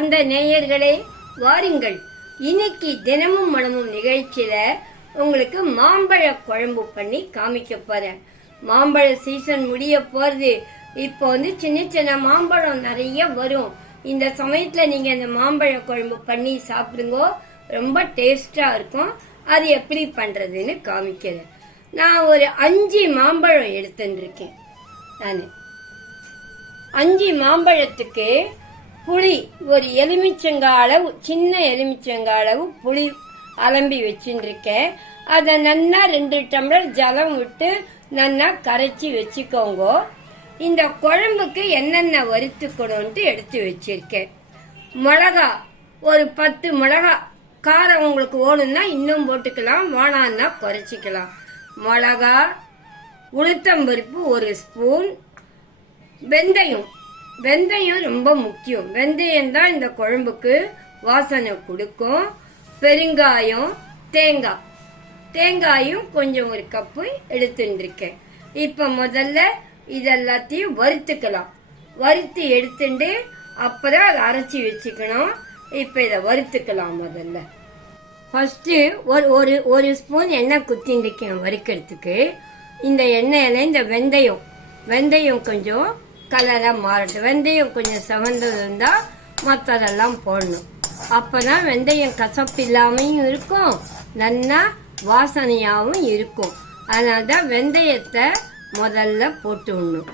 அந்த நேயர்களே வாருங்கள். இன்னைக்கு தினமும் மனமும் நிகழ்ச்சியில உங்களுக்கு மாம்பழ குழம்பு பண்ணி காமிக்க போறேன். மாம்பழ சீசன் முடிய போறது. இப்போ வந்து சின்ன சின்ன மாம்பழம் நிறைய வரும். இந்த சமயத்துல நீங்க இந்த மாம்பழ குழம்பு பண்ணி சாப்பிடுங்க. ரொம்ப டேஸ்டா இருக்கும். அது எப்படி பண்றதுன்னு காமிக்கிறேன். நான் ஒரு அஞ்சு மாம்பழம் எடுத்துருக்கேன் இருக்கேன். நான். அஞ்சு மாம்பழத்துக்கு புளி ஒரு எலுமிச்சங்காய் அளவு சின்ன எலுமிச்சங்காய் அளவு புளி அலம்பி வச்சுருக்கேன் அதை நல்லா ரெண்டு டம்ளர் ஜலம் விட்டு நல்லா கரைச்சி வச்சுக்கோங்க. இந்த குழம்புக்கு என்னென்ன வறுத்துக்கணும்ட்டு எடுத்து வச்சிருக்கேன் மிளகா ஒரு பத்து மிளகா. காரம் உங்களுக்கு வேணும்னா இன்னும் போட்டுக்கலாம் வேணான்னா குறைச்சிக்கலாம். மிளகா உளுத்தம்பருப்பு ஒரு ஸ்பூன் வெந்தயம் வெந்தயம் ரொம்ப முக்கியம். வெந்தயம் தான் இந்த குழம்புக்கு வாசனை கொடுக்கும். பெருங்காயம் தேங்காய். தேங்காயும் கொஞ்சம் ஒரு கப்பு எடுத்துட்டு இருக்கேன் முதல்ல இதெல்லாத்தையும் வறுத்துக்கலாம். வறுத்து எடுத்துட்டு அப்புறம் அதை அரைச்சி வச்சுக்கணும். இப்போ இதை வறுத்துக்கலாம் முதல்ல. ஃபஸ்ட்டு ஒரு ஒரு ஒரு ஸ்பூன் எண்ணெய் குத்தின்னு இருக்கேன் வறுக்கிறதுக்கு. இந்த எண்ணெயில் இந்த வெந்தயம் வெந்தயம் கொஞ்சம் கலராக மாறட்டும். வெந்தயம் கொஞ்சம் செவந்தது இருந்தால் மற்றதெல்லாம் போடணும். அப்பதான் வெந்தயம் கசப்பு இல்லாமையும் இருக்கும் நல்லா வாசனையாகவும் இருக்கும். அதனால தான் வெந்தயத்தை முதல்ல போட்டு விடணும்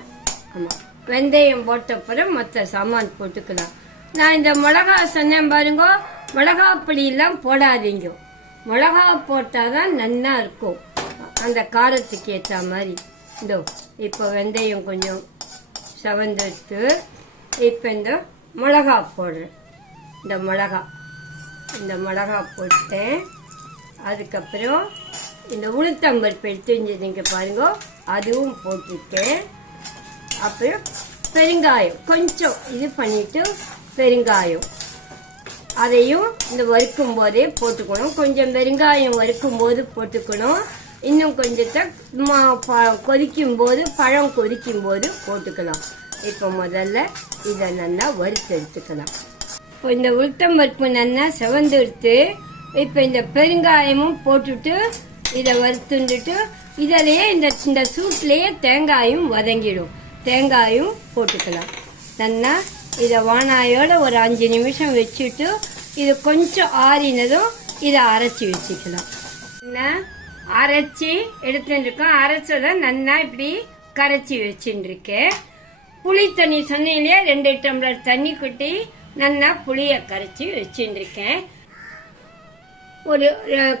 ஆமாம் வெந்தயம் போட்டப்புறம் மற்ற சாமான் போட்டுக்கலாம். நான் இந்த மிளகா சொன்னேன் பாருங்க மிளகா பொடியெல்லாம் போடாதீங்க. மிளகா போட்டால் தான் நல்லா இருக்கும். அந்த காரத்துக்கு ஏற்ற மாதிரி. இதோ இப்போ வெந்தயம் கொஞ்சம் செவந்தெடுத்து இப்போ இந்த மிளகா போடுறேன் இந்த மிளகா. இந்த மிளகா போட்டேன். அதுக்கப்புறம் இந்த உளுத்தம்பருப்பு எடுத்து வச்சிருந்தீங்க பாருங்க அதுவும் போட்டுட்டேன். அப்புறம் பெருங்காயம் கொஞ்சம் இது பண்ணிட்டு பெருங்காயம். அதையும் இந்த வறுக்கும் போதே போட்டுக்கணும். கொஞ்சம் பெருங்காயம் வறுக்கும் போது போட்டுக்கணும். இன்னும் கொஞ்சத்தை மா- ப- கொதிக்கும் போது பழம் கொதிக்கும் போது போட்டுக்கலாம். இப்போ முதல்ல இதை நல்லா வறுத்து எடுத்துக்கலாம். இப்போ இந்த உளுத்தம்பருப்பு நல்லா செவந்துடுத்து இப்போ இந்த பெருங்காயமும் போட்டுட்டு இதை வறுத்துண்டுட்டு இதிலேயே இந்த இந்த சூட்லேயே தேங்காயும் வதங்கிடும். தேங்காயும் போட்டுக்கலாம். நல்லா இதை வானாயோட ஒரு அஞ்சு நிமிஷம் வச்சுட்டு இது கொஞ்சம் ஆறினதும் இதை அரைச்சி வச்சுக்கலாம். என்ன? அரைச்சி எடுத்துருக்கோம் இருக்கோம் அரைச்சதை நல்லா இப்படி கரைச்சி வச்சுருக்கேன் புளி தண்ணி சொன்னீங்களே ரெண்டு டம்ளர் தண்ணி கொட்டி நல்லா புளியை கரைச்சி வச்சுருக்கேன் ஒரு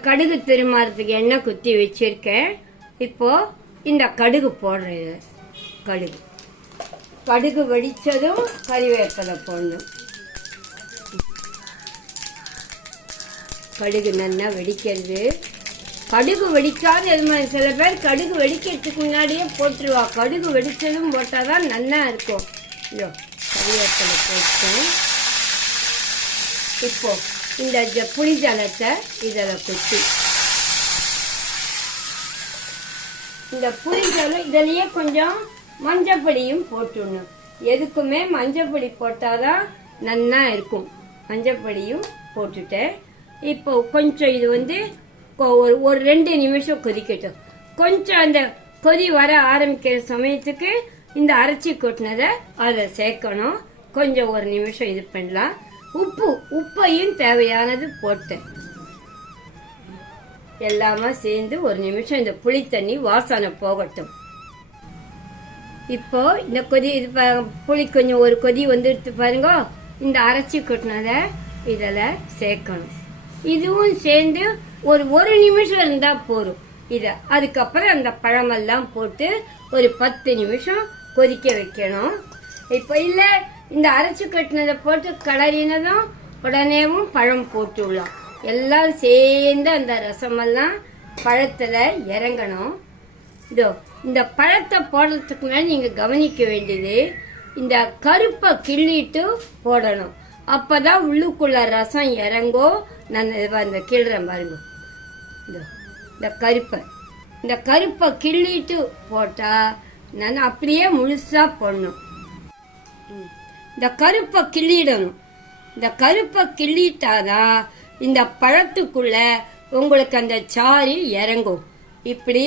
கடுகு திருமாறதுக்கு எண்ணெய் குத்தி வச்சிருக்கேன். இப்போ இந்த கடுகு போடுறது கடுகு. கடுகு வடித்ததும் கறிவேப்பிலை போடணும். கடுகு நல்லா வெடிக்கிறது. கடுகு வெடிக்காத. இது மாதிரி சில பேர் கடுகு வெடிக்கிறதுக்கு முன்னாடியே போட்டுருவா. கடுகு வெடித்ததும் போட்டால் தான் நல்லா இருக்கும். ஐயோ கறிவேப்பிலை போட்டேன். இப்போ இந்த ஜ- புளி ஜலத்தை இதில் கொட்டி. இந்த புளி ஜலம் கொஞ்சம் மஞ்சப்பொடியும் போட்டுடணும். எதுக்குமே மஞ்சப்பொடி போட்டாதான் நல்லா இருக்கும். மஞ்சப்பொடியும் போட்டுட்டேன். இப்போ கொஞ்சம் இது வந்து ஒரு ஒரு ரெண்டு நிமிஷம் கொதிக்கட்டும். கொஞ்சம் அந்த கொதி வர ஆரம்பிக்கிற சமயத்துக்கு இந்த அரைச்சி கொட்டினதை அதை சேர்க்கணும். கொஞ்சம் ஒரு நிமிஷம் இது பண்ணலாம். உப்பு உப்பையும் தேவையானது போட்டேன் எல்லாமே சேர்ந்து ஒரு நிமிஷம் இந்த புளி தண்ணி வாசனை போகட்டும். இப்போ இந்த கொதி இது புளி கொஞ்சம் ஒரு கொதி வந்துடுத்து பாருங்க. இந்த அரைச்சி கொட்டினதை இதில் சேர்க்கணும். இதுவும் சேர்ந்து ஒரு ஒரு நிமிஷம் இருந்தா போதும். இதை அதுக்கப்புறம் அந்த பழமெல்லாம் போட்டு ஒரு பத்து நிமிஷம் கொதிக்க வைக்கணும். இப்போ இல்லை இந்த அரைச்சி கட்டினதை போட்டு கலரினதும் உடனேவும் பழம் போட்டுடலாம். எல்லாம் சேர்ந்து அந்த ரசமெல்லாம் பழத்தில் இறங்கணும். இதோ இந்த பழத்தை போடுறதுக்கு மேலே நீங்கள் கவனிக்க வேண்டியது இந்த கருப்பை கிள்ளிட்டு போடணும். அப்பதான் உள்ளுக்குள்ள ரசம் இறங்கும் நான் இந்த கிள்றேன் பாருங்க. இந்த கருப்பை. இந்த கருப்பை கிள்ளிட்டு போட்டா நான் அப்படியே முழுசா போடணும். இந்த கருப்பை கிள்ளிடணும். இந்த கருப்பை கிள்ளிட்டாதான் இந்த பழத்துக்குள்ள உங்களுக்கு அந்த சாறு இறங்கும். இப்படி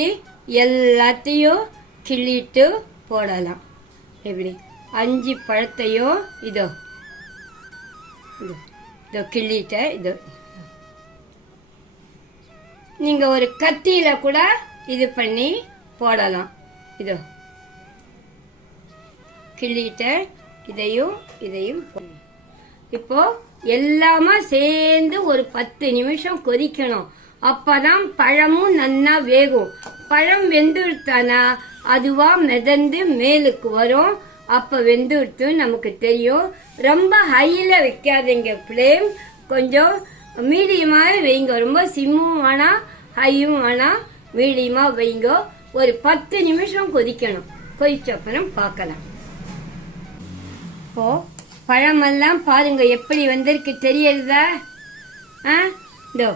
எல்லாத்தையும் கிள்ளிட்டு போடலாம். இப்படி அஞ்சு பழத்தையும் இதோ இதோ கிள்ளிட்ட இதோ. நீங்க ஒரு கத்தியில கூட இது பண்ணி போடலாம். இதோ. கிள்ளிட்ட இதையும் இதையும் இப்போ எல்லாமே சேர்ந்து ஒரு பத்து நிமிஷம் கொதிக்கணும். அப்பதான் பழமும் நன்னா வேகும். பழம் வெந்துடுத்தானா? அதுவா மிதந்து மேலுக்கு வரும். அப்ப வெந்துடுத்து நமக்கு தெரியும். ரொம்ப ஹையில வைக்காதீங்க ஃப்ளேம் கொஞ்சம் மீடியமாக வைங்க. ரொம்ப சிம்மும் வேணாம் ஹையும் வேணாம் மீடியமாக வைங்க. ஒரு பத்து நிமிஷம் கொதிக்கணும். கொதிச்ச அப்புறம் பார்க்கலாம். இப்போ பழமெல்லாம் பாருங்க எப்படி வந்திருக்கு தெரியறதா? ஆ? இதோ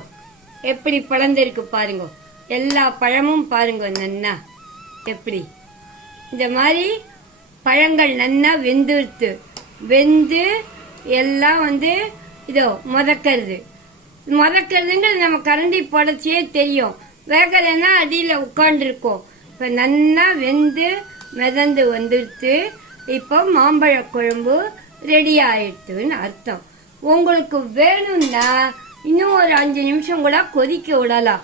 எப்படி பழந்திருக்கு பாருங்க. எல்லா பழமும் பாருங்க நன்னா. எப்படி? இந்த மாதிரி பழங்கள் நன்னா வெந்துருத்து வெந்து எல்லாம் வந்து இதோ முதக்கிறது. முதக்கிறதுங்கிறது நம்ம கரண்டி புடச்சியே தெரியும். வேகலைன்னா அடியில் உட்காந்துருக்கோம் இப்போ நல்லா வெந்து மிதந்து வந்துடுத்து இப்போ மாம்பழ குழம்பு ரெடி ஆயிடுத்துன்னு அர்த்தம். உங்களுக்கு வேணும்னா இன்னும் ஒரு அஞ்சு நிமிஷம் கூட கொதிக்க விடலாம்.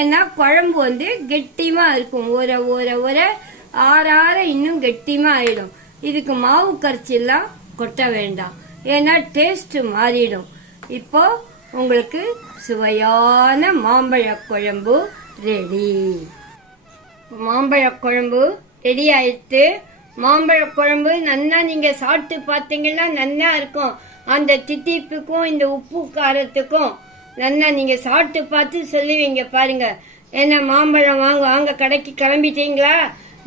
ஏன்னா குழம்பு வந்து கெட்டியமாக இருக்கும். ஊற ஊற ஊற ஆற ஆற இன்னும் கெட்டியமாக ஆயிடும். இதுக்கு மாவு கரைச்சிலாம் கொட்ட வேண்டாம். ஏன்னா டேஸ்ட் மாறிடும். இப்போது உங்களுக்கு சுவையான மாம்பழ குழம்பு ரெடி மாம்பழ குழம்பு ரெடி ஆயிடுத்து மாம்பழ குழம்பு நல்லா நீங்க சாப்பிட்டு பார்த்தீங்கன்னா நல்லா இருக்கும். அந்த தித்திப்புக்கும் இந்த உப்பு காரத்துக்கும் நல்லா நீங்க சாப்பிட்டு பார்த்து சொல்லுவீங்க பாருங்க. என்ன மாம்பழம் வாங்க வாங்க கடைக்கு கிளம்பிட்டீங்களா?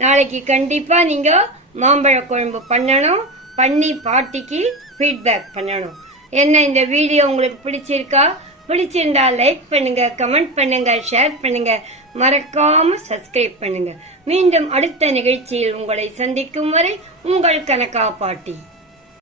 நாளைக்கு கண்டிப்பா நீங்க மாம்பழ குழம்பு பண்ணணும். பண்ணி பாட்டிக்கு ஃபீட்பேக் பண்ணணும். என்ன இந்த வீடியோ உங்களுக்கு பிடிச்சிருக்கா? பிடிச்சிருந்தா லைக் பண்ணுங்க கமெண்ட் பண்ணுங்க ஷேர் பண்ணுங்க. மறக்காம சப்ஸ்கிரைப் பண்ணுங்க. மீண்டும் அடுத்த நிகழ்ச்சியில் உங்களை சந்திக்கும் வரை உங்கள் கனகா பாட்டி.